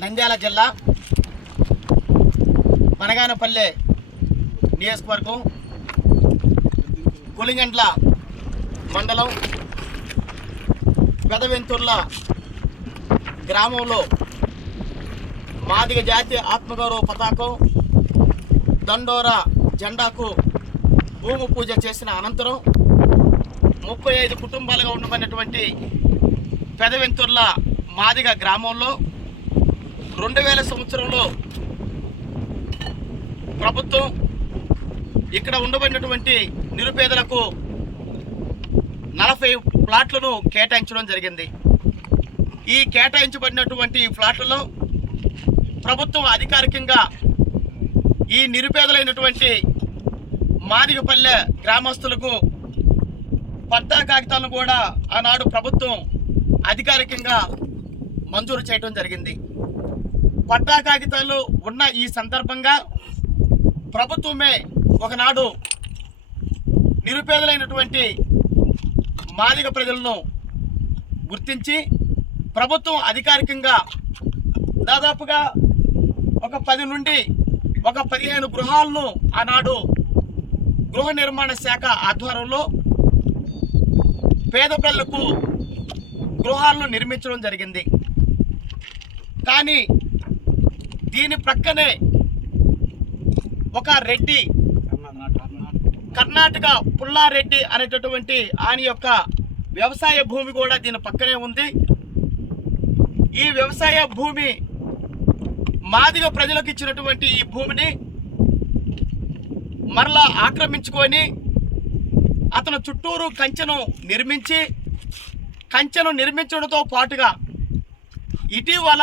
నంద్యాల జిల్లా బనగానపల్లె నియోజకవర్గం కొలిగండ్ల మండలం పెదవెంతుర్ల గ్రామంలో మాదిగ జాతి ఆత్మగౌరవ పతాకం దండోరా జెండాకు భూమి పూజ చేసిన అనంతరం 35 కుటుంబాలుగా ఉండబడినటువంటి పెదవెంతుర్ల మాదిగ గ్రామంలో 2000 సంవత్సరంలో ప్రభుత్వం ఇక్కడ ఉండబడినటువంటి నిరుపేదలకు 40 ప్లాట్లను కేటాయించడం జరిగింది. ఈ కేటాయించబడినటువంటి ఫ్లాట్లలో ప్రభుత్వం అధికారికంగా ఈ నిరుపేదలైనటువంటి మాదిగపల్లె గ్రామస్తులకు పట్టా కాగితాలను కూడా ఆనాడు ప్రభుత్వం అధికారికంగా మంజూరు చేయడం జరిగింది. పట్టా కాగితాలు ఉన్న ఈ సందర్భంగా ప్రభుత్వమే ఒకనాడు నిరుపేదలైనటువంటి మాదిగ ప్రజలను గుర్తించి ప్రభుత్వం అధికారికంగా దాదాపుగా ఒక 10 నుండి ఒక 15 గృహాలను ఆనాడు గృహ నిర్మాణ శాఖ ఆధ్వర్యంలో పేద ప్రజలకు గృహాలను నిర్మించడం జరిగింది. కానీ దీని ప్రక్కనే ఒక రెడ్డి కర్ణాటక పుల్లారెడ్డి అనేటటువంటి ఆయన యొక్క వ్యవసాయ భూమి కూడా దీని పక్కనే ఉంది. ఈ వ్యవసాయ భూమి మాదిగ ప్రజలకు ఇచ్చినటువంటి ఈ భూమిని మరలా ఆక్రమించుకొని అతను చుట్టూరు కంచెను నిర్మించడంతో పాటుగా ఇటీవల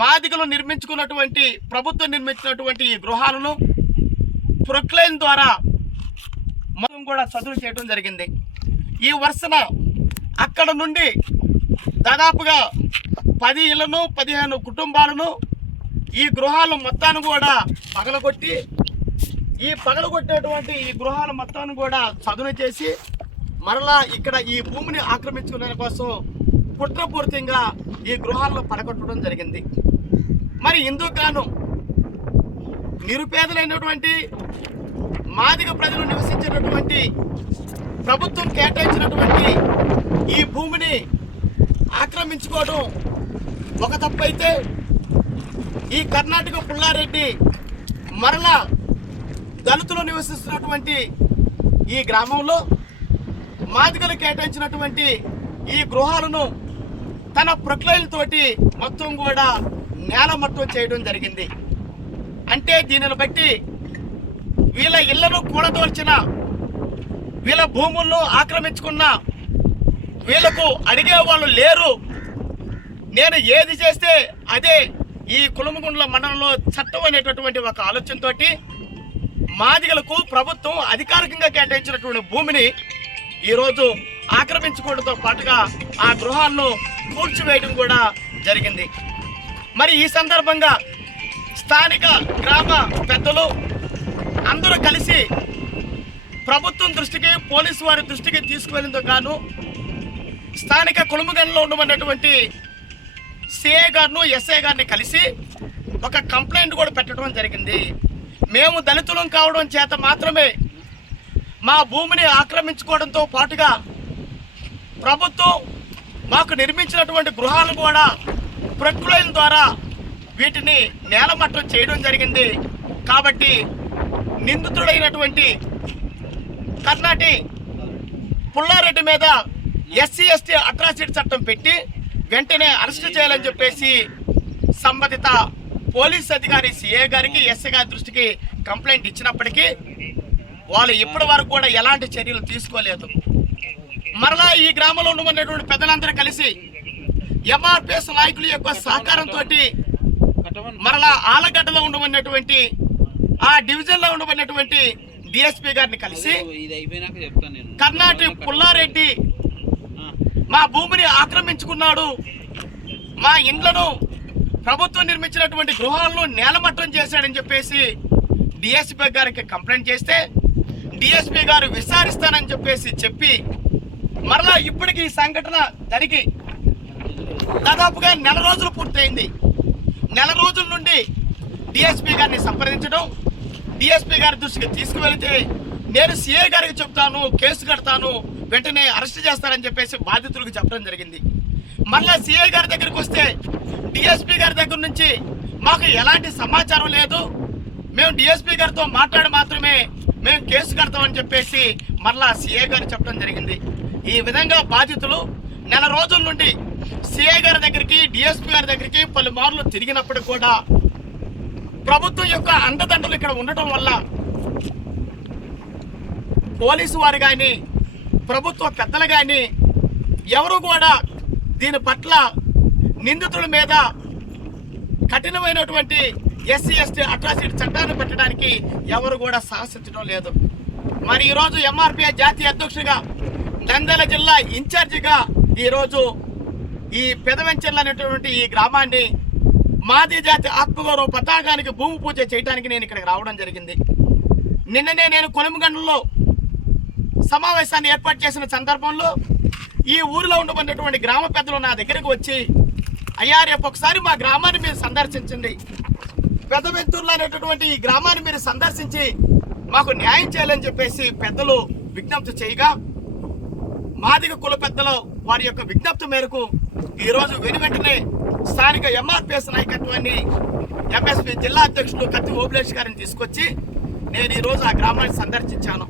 మాదిగలు నిర్మించుకున్నటువంటి ప్రభుత్వం నిర్మించినటువంటి ఈ గృహాలను ప్రొక్లైన్ ద్వారా మనం కూడా చదువు చేయడం జరిగింది. ఈ వరుసన అక్కడ నుండి దాదాపుగా 10 ఇళ్లను 15 కుటుంబాలను ఈ గృహాలు మొత్తాన్ని కూడా పగలగొట్టి ఈ పగలగొట్టేటువంటి ఈ గృహాల మొత్తాన్ని కూడా చదును చేసి మరలా ఇక్కడ ఈ భూమిని ఆక్రమించుకునే కోసం కుట్రపూరితంగా ఈ గృహాలను పడగొట్టడం జరిగింది. మరి ఇందుకు గాను నిరుపేదలైనటువంటి మాదిగ ప్రజలు నివసించేటటువంటి ప్రభుత్వం కేటాయించినటువంటి ఈ భూమిని ఆక్రమించుకోవడం ఒక తప్పు అయితే, ఈ కర్ణాటక పుల్లారెడ్డి మరలా దళితులు నివసిస్తున్నటువంటి ఈ గ్రామంలో మాదిగలు కేటాయించినటువంటి ఈ గృహాలను తన ప్రొక్లైన్తోటి మొత్తం కూడా నేలమట్టం చేయడం జరిగింది. అంటే దీనిని బట్టి వీళ్ళ ఇళ్లను కూడదోల్చిన, వీళ్ళ భూములను ఆక్రమించుకున్న వీళ్ళకు అడిగే వాళ్ళు లేరు. నేను ఏది చేస్తే అదే ఈ కులమగుండ్ల మండలంలో చట్టం అనేటటువంటి ఒక ఆలోచనతోటి మాదిగలకు ప్రభుత్వం అధికారికంగా కేటాయించినటువంటి భూమిని ఈరోజు ఆక్రమించుకోవడంతో పాటుగా ఆ గృహాలను కూల్చివేయడం కూడా జరిగింది. మరి ఈ సందర్భంగా స్థానిక గ్రామ పెద్దలు అందరూ కలిసి ప్రభుత్వం దృష్టికి, పోలీసు వారి దృష్టికి తీసుకువెళ్ళేందుకు గాను స్థానిక కులమగండ్లో ఉండమన్నటువంటి సిఐ గారిను, ఎస్ఐ గారిని కలిసి ఒక కంప్లైంట్ కూడా పెట్టడం జరిగింది. మేము దళితులం కావడం చేత మాత్రమే మా భూమిని ఆక్రమించుకోవడంతో పాటుగా ప్రభుత్వం మాకు నిర్మించినటువంటి గృహాలను కూడా ప్రొక్లైన్ ద్వారా వీటిని నేలమట్టం చేయడం జరిగింది. కాబట్టి నిందితుడైనటువంటి కర్ణాటి పుల్లారెడ్డి మీద SC/ST అట్రాసిటీ చట్టం పెట్టి వెంటనే అరెస్ట్ చేయాలని చెప్పేసి సంబంధిత పోలీస్ అధికారి సిఐ గారికి, ఎస్ఐ గారి దృష్టికి కంప్లైంట్ ఇచ్చినప్పటికీ వాళ్ళు ఇప్పటి వరకు కూడా ఎలాంటి చర్యలు తీసుకోలేదు. మరలా ఈ గ్రామంలో ఉండమన్నటువంటి పెద్దలందరూ కలిసి MRPS నాయకుల యొక్క సహకారంతో మరలా ఆలగడ్డలో ఉండమన్నటువంటి ఆ డివిజన్లో ఉండమన్నటువంటి DSP గారిని కలిసి కర్ణాటి పుల్లారెడ్డి మా భూమిని ఆక్రమించుకున్నాడు, మా ఇండ్లను ప్రభుత్వం నిర్మించినటువంటి గృహాలను నేలమట్టం చేశాడని చెప్పేసి DSP గారికి కంప్లైంట్ చేస్తే DSP గారు విచారిస్తానని చెప్పి మరలా ఇప్పటికి ఈ సంఘటన జరిగి దాదాపుగా నెల రోజులు పూర్తయింది. నెల రోజుల నుండి డిఎస్పీ గారిని సంప్రదించడం, డిఎస్పీ గారి దృష్టికి తీసుకువెళితే నేను సిఐ గారికి చెప్తాను, కేసు కడతాను, వెంటనే అరెస్ట్ చేస్తారని చెప్పేసి బాధితులకు చెప్పడం జరిగింది. మళ్ళా సిఐ గారి దగ్గరికి వస్తే డిఎస్పీ గారి దగ్గర నుంచి మాకు ఎలాంటి సమాచారం లేదు, మేము డిఎస్పీ గారితో మాట్లాడి మాత్రమే మేము కేసు కడతామని చెప్పేసి మళ్ళా సిఐ గారు చెప్పడం జరిగింది. ఈ విధంగా బాధితులు నెల రోజుల నుండి సిఐ గారి దగ్గరికి, డిఎస్పీ గారి దగ్గరికి పలుమార్లు తిరిగినప్పటికీ కూడా ప్రభుత్వం యొక్క అండదండలు ఇక్కడ ఉండటం వల్ల పోలీసు వారు కానీ, ప్రభుత్వ పెద్దలు కానీ ఎవరు కూడా దీని పట్ల నిందితుల మీద కఠినమైనటువంటి ఎస్సీ ఎస్టీ అట్రాసిటీ చట్టాన్ని పెట్టడానికి ఎవరు కూడా సాహసించడం లేదు. మరి ఈరోజు ఎంఆర్పిఐ జాతీయ అధ్యక్షుడిగా, నంద్యాల జిల్లా ఇన్ఛార్జిగా ఈరోజు ఈ పెదవెంచర్ల అనేటువంటి ఈ గ్రామాన్ని మాది జాతి ఆత్మగౌరవ పతాకానికి భూమి పూజ చేయడానికి నేను ఇక్కడికి రావడం జరిగింది. నిన్ననే నేను కొనుమగండ్లలో సమావేశాన్ని ఏర్పాటు చేసిన సందర్భంలో ఈ ఊరిలో ఉండబడినటువంటి గ్రామ పెద్దలు నా దగ్గరికి వచ్చి, అయ్యా రేపు ఒకసారి మా గ్రామాన్ని మీరు సందర్శించండి, పెదవెంతూరులో అనేటటువంటి ఈ గ్రామాన్ని మీరు సందర్శించి మాకు న్యాయం చేయాలని చెప్పేసి పెద్దలు విజ్ఞప్తి చేయగా, మాదిగ కుల పెద్దలు వారి యొక్క విజ్ఞప్తి మేరకు ఈరోజు వెనువెంటనే స్థానిక ఎంఆర్పిఎస్ నాయకత్వాన్ని ఎంఎస్పీ జిల్లా అధ్యక్షులు కత్తి ఓబులేష్ గారిని తీసుకొచ్చి నేను ఈరోజు ఆ గ్రామాన్ని సందర్శించాను.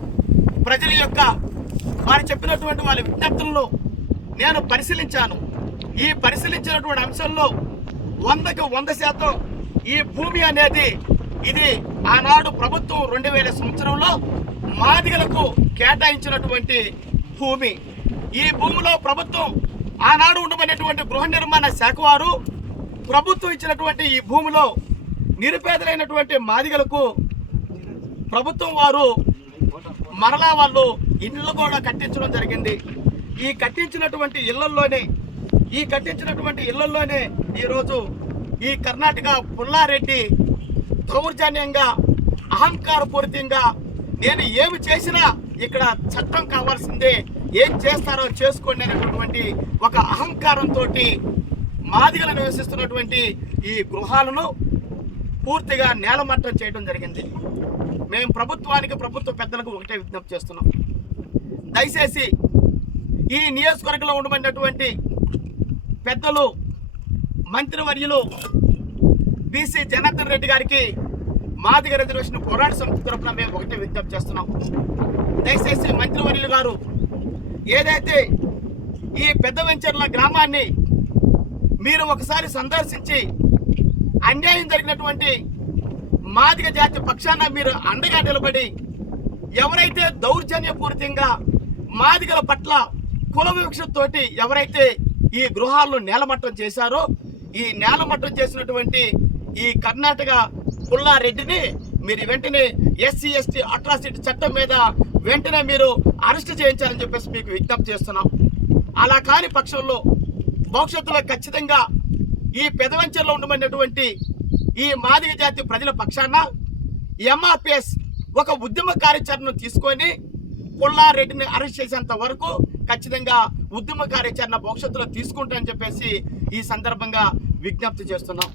ప్రజల యొక్క వారు చెప్పినటువంటి వాళ్ళ విజ్ఞప్తులను నేను పరిశీలించాను. ఈ పరిశీలించినటువంటి అంశంలో 100కి 100% ఈ భూమి అనేది ఇది ఆనాడు ప్రభుత్వం 2000 సంవత్సరంలో మాదిగలకు కేటాయించినటువంటి భూమి. ఈ భూమిలో ప్రభుత్వం ఆనాడు ఉండబడినటువంటి గృహ నిర్మాణ శాఖ వారు ప్రభుత్వం ఇచ్చినటువంటి ఈ భూమిలో నిరుపేదలైనటువంటి మాదిగలకు ప్రభుత్వం వారు మరలా వాళ్ళు ఇళ్ళు కూడా కట్టించడం జరిగింది. ఈ కట్టించినటువంటి ఇళ్లలోనే ఈరోజు ఈ కర్ణాటక పుల్లారెడ్డి దౌర్జన్యంగా, అహంకారపూరితంగా నేను ఏమి చేసినా ఇక్కడ చట్టం కావాల్సిందే, ఏం చేస్తారో చేసుకోండి అనేటటువంటి ఒక అహంకారంతో మాదిగలు నివసిస్తున్నటువంటి ఈ గృహాలను పూర్తిగా నేలమట్టం చేయడం జరిగింది. మేము ప్రభుత్వానికి, ప్రభుత్వ పెద్దలకు ఒకటే విజ్ఞప్తి చేస్తున్నాం, దయచేసి ఈ నియోజకవర్గంలో ఉండబడినటువంటి పెద్దలు మంత్రివర్యులు బీసీ జనార్దన్ రెడ్డి గారికి మాదిగ రిజర్వేషన్ పోరాట సమితి తరఫున మేము ఒకటే విజ్ఞప్తి చేస్తున్నాం. దయచేసి మంత్రివర్యులు గారు ఏదైతే ఈ పెదవెంచర్ల గ్రామాన్ని మీరు ఒకసారి సందర్శించి అన్యాయం జరిగినటువంటి మాదిగ జాతి పక్షాన మీరు అండగా నిలబడి ఎవరైతే దౌర్జన్యపూరితంగా మాదిగల పట్ల కుల వివక్షతోటి ఎవరైతే ఈ గృహాలను నేలమట్టం చేశారో, ఈ నేలమట్టం చేసినటువంటి ఈ కర్ణాటక పుల్లారెడ్డిని మీరు వెంటనే ఎస్సీ ఎస్టీ అట్రాసిటీ చట్టం మీద వెంటనే మీరు అరెస్ట్ చేయించాలని చెప్పేసి మీకు విజ్ఞప్తి చేస్తున్నాం. అలా కాని పక్షంలో భవిష్యత్తులో ఖచ్చితంగా ఈ పెదవెంచర్లో ఉండబడినటువంటి ఈ మాదిగ జాతి ప్రజల పక్షాన ఎంఆర్పిఎస్ ఒక ఉద్యమ కార్యాచరణను తీసుకొని పుల్లారెడ్డిని అరెస్ట్ చేసేంత వరకు ఖచ్చితంగా ఉద్యమ కార్యాచరణ భవిష్యత్తులో తీసుకుంటామని చెప్పేసి ఈ సందర్భంగా విజ్ఞప్తి చేస్తున్నాం.